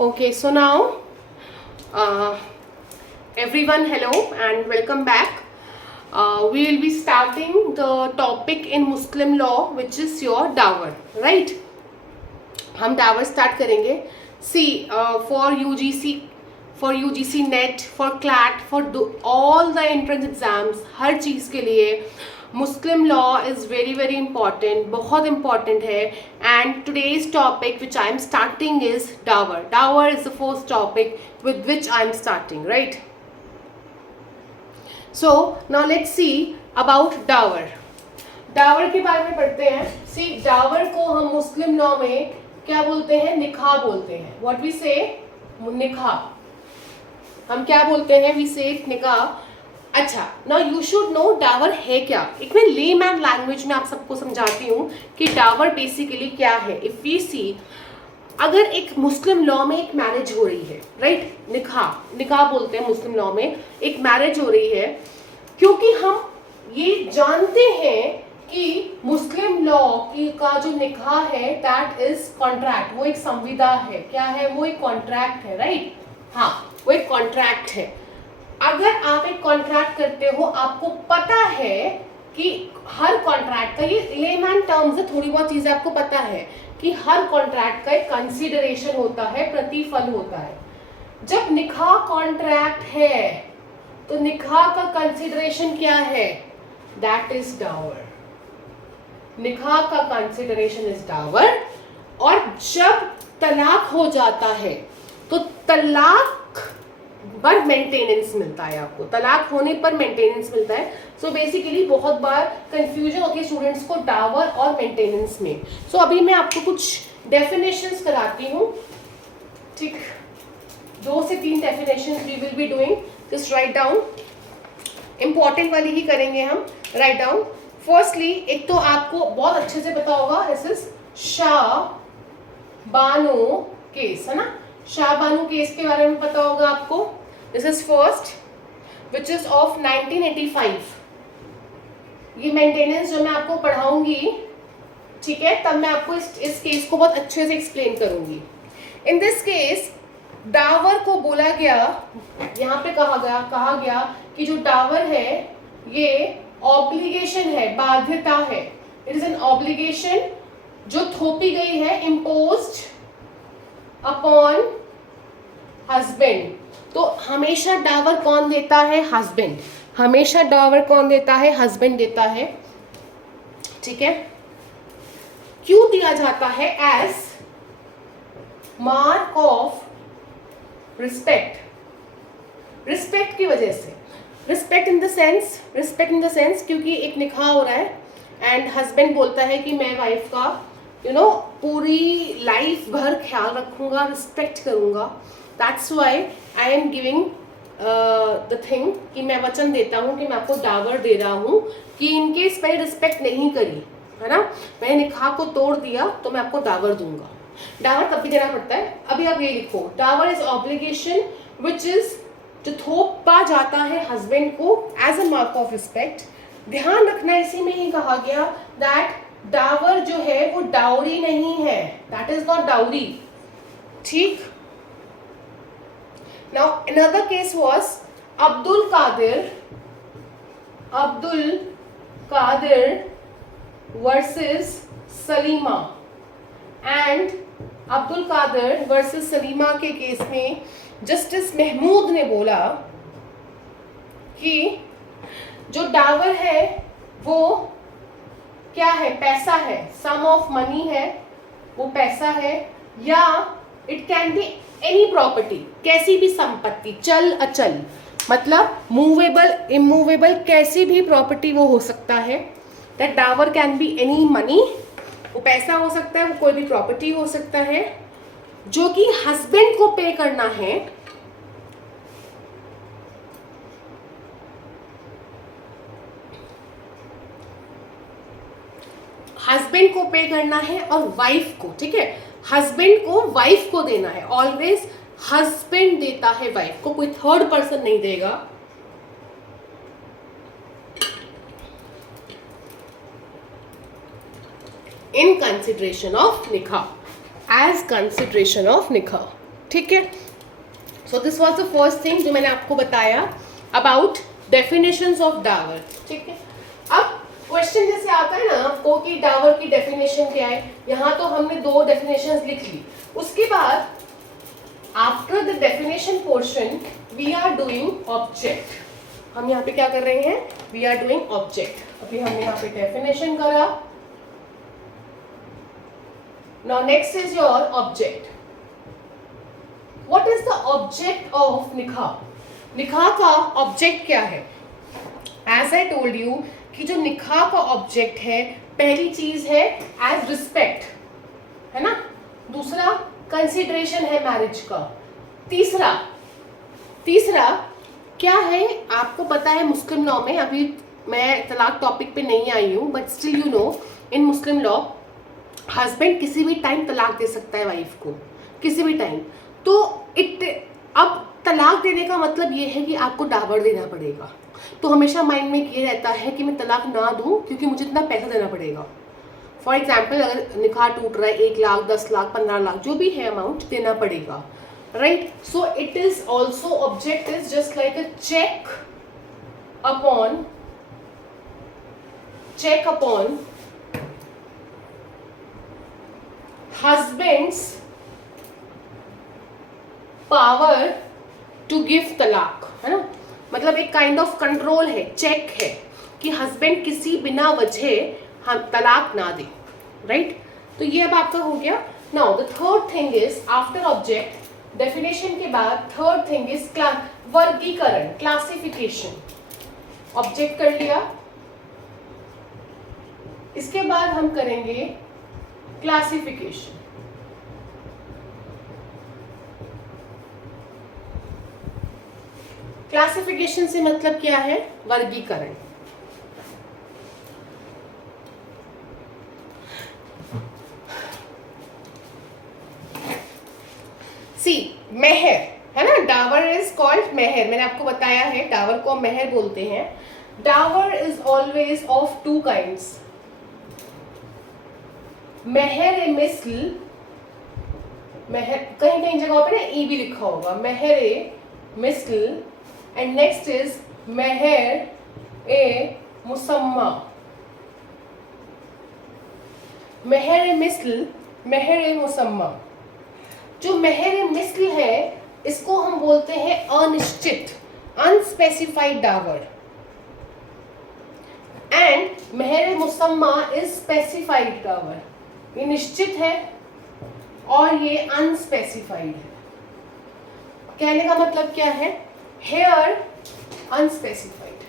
Okay, so now, uh, everyone, hello and welcome back. We will be starting the topic in Muslim law, which is your dower, right? हम dower start करेंगे. See, for UGC NET, for CLAT, for all the entrance exams, हर चीज़ के लिए Muslim law is very very important, बहुत important है. And today's topic which I am starting is dower. Dower is the first topic with which I am starting, right? So now let's see about dower. Dower के बारे में पढ़ते हैं. सी, डावर को हम मुस्लिम law में क्या बोलते हैं? निकाह बोलते हैं. व्हाट वी से? निकाह. हम क्या बोलते हैं? वी से निकाह. अच्छा, now you should know Dawar है क्या. एक मैं लेमैन लैंग्वेज में आप सबको समझाती हूँ कि डावर बेसिकली क्या है. इफ वी सी, अगर एक मुस्लिम लॉ में एक मैरिज हो रही है, राइट? निकाह बोलते हैं मुस्लिम लॉ में. एक मैरिज हो रही है क्योंकि हम ये जानते हैं कि मुस्लिम लॉ का जो निकाह है दैट इज कॉन्ट्रैक्ट. वो एक संविदा है. क्या है वो? एक कॉन्ट्रैक्ट है, राइट? हाँ, वो एक कॉन्ट्रैक्ट है. अगर आप एक कॉन्ट्रैक्ट करते हो, आपको पता है कि हर कॉन्ट्रैक्ट का, ये लेमैन टर्म्स है, थोड़ी बहुत चीजें आपको पता है कि हर कॉन्ट्रैक्ट का एक कंसीडरेशन होता है, प्रतिफल होता है. जब निकाह कॉन्ट्रैक्ट है तो निकाह का कंसीडरेशन क्या है? That is dower. निकाह का कंसीडरेशन इज डावर. और जब तलाक हो जाता है तो तलाक पर मेंटेनेंस मिलता है आपको. तलाक होने पर मेंटेनेंस मिलता है. सो बेसिकली बहुत बार कंफ्यूजन होती है स्टूडेंट्स को डावर और मेंटेनेंस में. सो अभी मैं आपको कुछ डेफिनेशंस कराती हूँ, ठीक? 2 से 3 definitions we will be doing. Just write down. Important वाली ही करेंगे हम. Write down. फर्स्टली, एक तो आपको बहुत अच्छे से पता होगा, this is Shah Bano case, है ना? शाह बानो केस के बारे में पता होगा आपको. This is first which is of 1985. ये मेंटेनेंस जो मैं आपको पढ़ाऊंगी, ठीक है, तब मैं आपको इस केस को बहुत अच्छे से एक्सप्लेन करूंगी. इन दिस केस डावर को बोला गया, यहाँ पे कहा गया कि जो डावर है ये ऑब्लिगेशन है, बाध्यता है. इट इज एन ऑब्लिगेशन जो थोपी गई है, इम्पोज्ड अपॉन हस्बैंड. तो हमेशा डावर कौन देता है? हस्बैंड. हमेशा डावर कौन देता है? हस्बैंड देता है, ठीक है? क्यों दिया जाता है? As mark of respect. Respect की वजह से. रिस्पेक्ट इन द सेंस क्योंकि एक निकाह हो रहा है एंड हस्बैंड बोलता है कि मैं वाइफ का पूरी लाइफ भर ख्याल रखूंगा, रिस्पेक्ट करूंगा. That's why I am giving the thing कि मैं वचन देता हूँ कि मैं आपको डावर दे रहा हूँ कि इनकेस मैंने रिस्पेक्ट नहीं करी, है ना, मैंने निकाह को तोड़ दिया, तो मैं आपको डावर दूंगा. डावर तब भी देना पड़ता है. अभी आप ये लिखो, dower is obligation which is जो थोपा जाता है हस्बैंड को as a mark of respect. ध्यान रखना, इसी में ही कहा गया दैट डावर जो है वो डाउरी नहीं है. दैट इज नॉट डाउरी, ठीक? Now another case was Abdul Kadir versus Salima. And Abdul Kadir versus Salima के केस में जस्टिस महमूद ने बोला कि जो डावर है वो क्या है? पैसा है, सम ऑफ मनी है, वो पैसा है, या it can be any property, कैसी भी संपत्ति, चल अचल, मतलब मूवेबल, इमूवेबल, कैसी भी प्रॉपर्टी वो हो सकता है. That dower can be any money. वो पैसा हो सकता है, वो कोई भी प्रॉपर्टी हो सकता है जो कि हस्बैंड को पे करना है. हस्बैंड को पे करना है और वाइफ को, ठीक है? हस्बैंड को वाइफ को देना है. ऑलवेज हस्बैंड देता है वाइफ को, कोई थर्ड पर्सन नहीं देगा. इन कंसिडरेशन ऑफ निकाह. as consideration of nikah. ठीक है। So this was the first thing जो मैंने आपको बताया अबाउट डेफिनेशंस ऑफ डावर। ठीक है, अब क्वेश्चन जैसे आता है ना आपको कि डावर की डेफिनेशन क्या है, यहाँ तो हमने 2 डेफिनेशंस लिख ली। उसके बाद after the definition portion we are doing object. हम यहाँ पे क्या कर रहे हैं, वी आर डूइंग ऑब्जेक्ट। अभी हमने यहाँ पे डेफिनेशन करा, now next is your object. What is the object of निकाह? निकाह का ऑब्जेक्ट क्या है? एज आई टोल्ड यू कि जो निकाह का ऑब्जेक्ट है, पहली चीज है एज रिस्पेक्ट, है ना, दूसरा कंसिडरेशन है मैरिज का, तीसरा क्या है आपको पता है मुस्लिम लॉ में, अभी मैं तलाक टॉपिक पे नहीं आई हूँ but still you know in Muslim law husband किसी भी टाइम तलाक दे सकता है वाइफ को, किसी भी टाइम। तो अब तलाक देने का मतलब ये है कि आपको डावर देना पड़ेगा। तो हमेशा माइंड में ये रहता है कि मैं तलाक ना दूं क्योंकि मुझे इतना पैसा देना पड़ेगा। फॉर एग्जाम्पल अगर निकाह टूट रहा है 1 लाख 10 लाख 15 लाख जो भी है अमाउंट देना पड़ेगा, right. So it is also object is just like a check upon husband's power to give तलाक, है ना, मतलब एक काइंड ऑफ कंट्रोल है, चेक है कि हस्बैंड किसी बिना वजह हम तलाक ना दे, राइट। तो ये अब आपका हो गया। Now the third thing is after object definition के बाद थर्ड थिंग इज वर्गीकरण, क्लासिफिकेशन। ऑब्जेक्ट कर लिया, इसके बाद हम करेंगे क्लासिफिकेशन। क्लासिफिकेशन से मतलब क्या है, वर्गीकरण। सी मेहर, है ना, डावर इज कॉल्ड मेहर। मैंने आपको बताया है डावर को मेहर बोलते हैं। Dawar is always of 2 kinds, मेहर ए मिस्ल, मेहर कहीं कहीं जगह पे ना ई भी लिखा होगा, मेहर ए मिस्ल, एंड नेक्स्ट इज मेहर ए मुसम्मा। मेहर ए मिस्ल, मेहर ए मुसम्मा। जो मेहर ए मिस्ल है इसको हम बोलते हैं अनिश्चित, अनस्पेसिफाइड डावर, एंड मेहर ए मुसम्मा इज स्पेसिफाइड डावर। ये निश्चित है और ये अनस्पेसिफाइड है। कहने का मतलब क्या है, हेयर अनस्पेसिफाइड,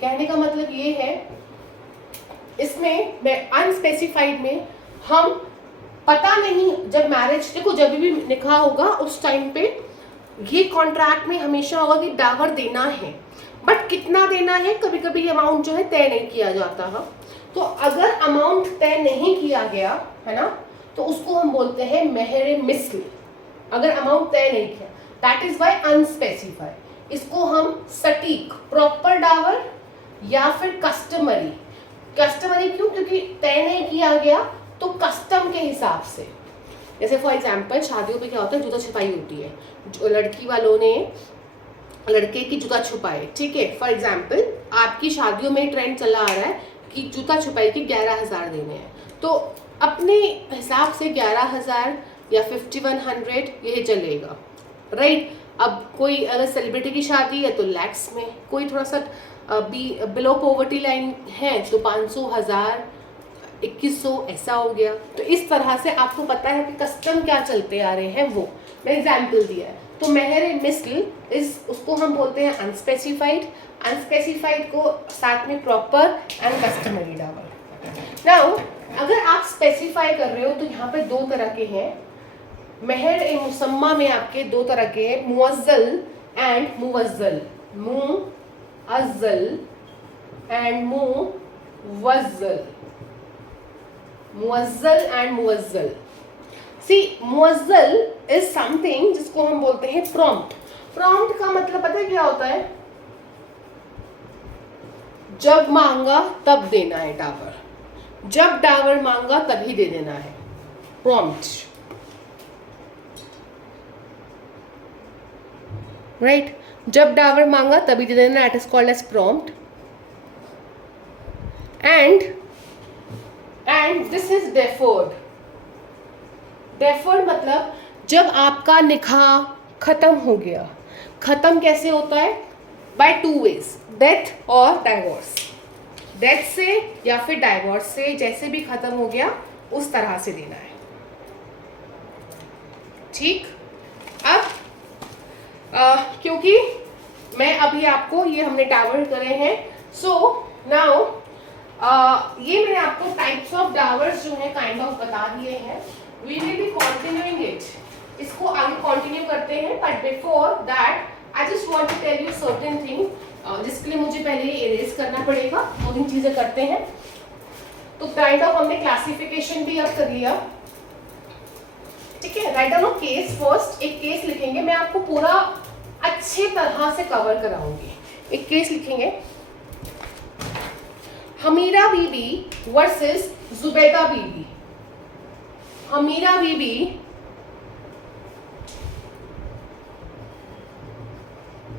कहने का मतलब ये है इसमें अनस्पेसिफाइड में हम पता नहीं, जब मैरिज देखो जब भी निकाह होगा उस टाइम पे ये कॉन्ट्रैक्ट में हमेशा होगा कि डावर देना है, बट कितना देना है कभी कभी अमाउंट जो है तय नहीं किया जाता है। तो अगर अमाउंट तय नहीं किया गया है ना तो उसको हम बोलते हैं मेहर मिस्ल। अगर अमाउंट तय नहीं किया, दैट इज वाई अनस्पेसिफाइड। इसको हम सटीक प्रॉपर डावर या फिर कस्टमरी, कस्टमरी क्यों, क्योंकि तय नहीं किया गया तो कस्टम के हिसाब से। जैसे फॉर एग्जाम्पल शादियों पे क्या होता है, जूता छिपाई होती है, जो लड़की वालों ने लड़के की जूता छुपाए, ठीक है। फॉर एग्जाम्पल आपकी शादियों में ट्रेंड चला आ रहा है कि जूता छुपाई के 11,000 देने हैं, तो अपने हिसाब से 11,000 या 5100 ये चलेगा, राइट। अब कोई अगर सेलिब्रिटी की शादी है तो लैक्स में, कोई थोड़ा सा बिलो पॉवर्टी लाइन है तो 500, 1000, 2100 ऐसा हो गया। तो इस तरह से आपको पता है कि कस्टम क्या चलते आ रहे हैं, वो मैं एग्जाम्पल दिया है। तो मेहर मिस्ल इस उसको हम बोलते हैं अनस्पेसिफाइड, अनस्पेसिफाइड को साथ में proper and customary Dawar. Now अगर आप स्पेसिफाई कर रहे हो तो यहाँ पे 2 तरह के हैं। मेहर ए मुसम्मा में आपके 2 तरह के हैं, मुअज्जल एंड मुवज्जल, मुअज्जल एंड मुवज्जल, मुअज्जल एंड मुवज्जल। सी मुअज्जल इज समथिंग जिसको हम बोलते हैं प्रॉम्प्ट। प्रॉम्प्ट का मतलब पता है क्या होता है, जब मांगा तब देना है डावर, जब डावर मांगा तभी दे देना है, प्रॉम्प्ट, राइट। जब डावर मांगा तभी दे देना, it is called as prompt. And this is deferred. Deferred मतलब जब आपका निकाह खत्म हो गया। खत्म कैसे होता है? बाय 2 ways, डेथ और डाइवोर्स। डेथ से या फिर डाइवोर्स से, जैसे भी खत्म हो गया उस तरह से देना है, ठीक। अब क्योंकि मैं अभी आपको ये हमने डावर करे हैं, सो नाउ ये मैंने आपको टाइप्स ऑफ डावर्स जो है काइंड ऑफ बता दिए हैं। We will be continuing it, इसको आगे कंटिन्यू करते हैं, but before that I just want to tell you certain thing, जिसके लिए मुझे पहले इरेज करना पड़ेगा। 2-3 चीजें करते हैं। तो काइंड ऑफ हमने क्लासिफिकेशन भी अब कर लिया, ठीक है। राइट डाउन केस फर्स्ट, एक केस लिखेंगे, मैं आपको पूरा अच्छे तरह से कवर कराऊंगी। एक केस लिखेंगे, हमीरा बीबी वर्सेस जुबैदा बीबी। हमीरा बीबी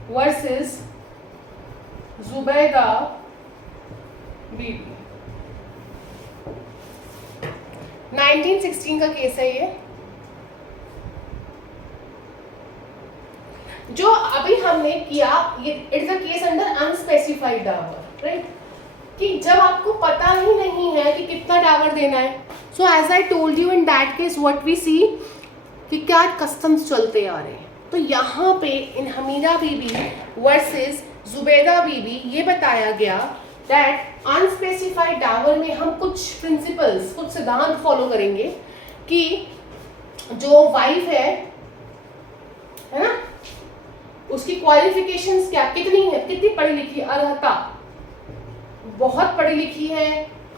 वर्सेस जुबैदा बीबी। 1916 का केस है ये। जो अभी हमने किया, ये it's a case under unspecified dower, right, कि जब आपको पता ही नहीं है कि कितना डावर देना है। So as I told you, in that case what we see कि क्या कस्टम्स चलते आ रहे हैं। तो यहाँ पे इन हमीरा बीबी वर्सेस जुबैदा बीबी ये बताया गया दैट अनस्पेसिफाइड डावर में हम कुछ प्रिंसिपल्स, कुछ सिद्धांत फॉलो करेंगे कि जो वाइफ है ना, उसकी क्वालिफिकेशंस क्या, कितनी है, कितनी पढ़ी लिखी, अर्हता, बहुत पढ़ी लिखी है,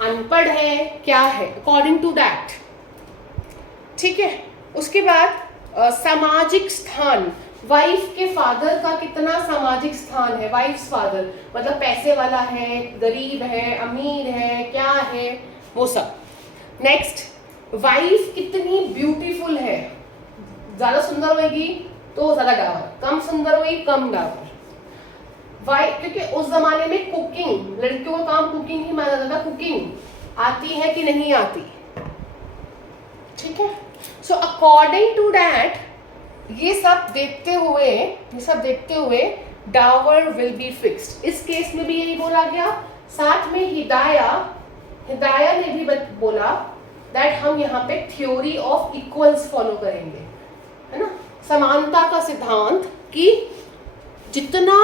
अनपढ़ है, क्या है, अकॉर्डिंग टू दैट, ठीक है। उसके बाद सामाजिक स्थान, वाइफ के फादर का कितना सामाजिक स्थान है, वाइफ्स फादर मतलब पैसे वाला है, गरीब है, अमीर है, क्या है, वो सब। नेक्स्ट, वाइफ कितनी ब्यूटीफुल है, ज्यादा सुंदर होगी तो ज्यादा डावर, कम सुंदर हुई कम डावर। वाई, क्योंकि उस जमाने में कुकिंग, लड़कियों का काम कुकिंग ही माना जाता था। कुकिंग आती है कि नहीं आती, ठीक है। सो अकॉर्डिंग टू दैट ये सब देखते हुए डावर विल बी फिक्स्ड। इस केस में भी यही बोला गया। साथ में हिदाया ने भी बोला दैट हम यहाँ पे थ्योरी ऑफ इक्वल्स फॉलो करेंगे, है ना, समानता का सिद्धांत, कि जितना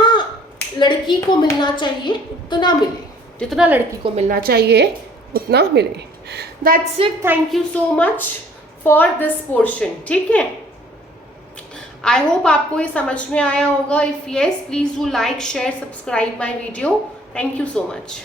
लड़की को मिलना चाहिए उतना मिले, जितना लड़की को मिलना चाहिए उतना मिले। That's it, thank you so much for this portion, ठीक है। आई होप आपको ये समझ में आया होगा। If yes, please do like, share, subscribe my video. Thank you so much.